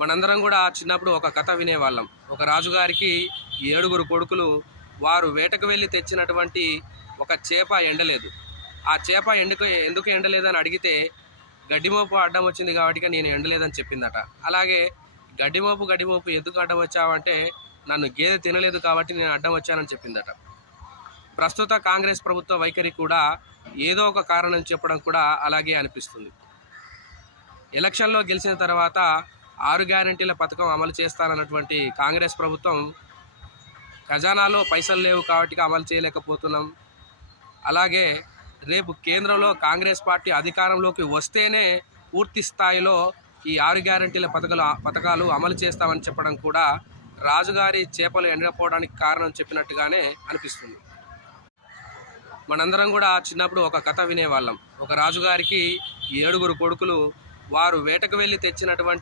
మనందరం కూడా చిన్నప్పుడు ఒక కథ వినేవాళ్ళం. ఒక రాజుగారికి 7 కొడుకులు. వారు వేటకు వెళ్ళి తెచ్చినటువంటి ఒక చేప ఎండలేదు. ఆ చేప ఎందుకు ఎండలేదని అడిగితే గడ్డిమోపు అడ్డం వచ్చింది కాబట్టి నేను ఎండలేదని చెప్పిందట. అలాగే గడ్డిమోపు ఎందుకు అడ్డం వచ్చావంటే నన్ను గేదె తినలేదు కాబట్టి నేను అడ్డం వచ్చానని చెప్పిందట. ప్రస్తుత కాంగ్రెస్ ప్రభుత్వ వైఖరి కూడా ఏదో ఒక కారణం చెప్పడం కూడా అలాగే అనిపిస్తుంది. ఎలక్షన్లో గెలిచిన తర్వాత 6 గ్యారెంటీల పథకం అమలు చేస్తానన్నటువంటి కాంగ్రెస్ ప్రభుత్వం ఖజానాలో పైసలు లేవు కాబట్టి అమలు చేయలేకపోతున్నాం. అలాగే రేపు కేంద్రంలో కాంగ్రెస్ పార్టీ అధికారంలోకి వస్తేనే పూర్తి స్థాయిలో ఈ 6 గ్యారెంటీల పథకాలు అమలు చేస్తామని చెప్పడం కూడా రాజుగారి చేపలు ఎండకపోవడానికి కారణం చెప్పినట్టుగానే అనిపిస్తుంది. మనందరం కూడా చిన్నప్పుడు ఒక కథ వినేవాళ్ళం. ఒక రాజుగారికి 7 కొడుకులు. వారు వేటకు వెళ్ళి తెచ్చినటువంటి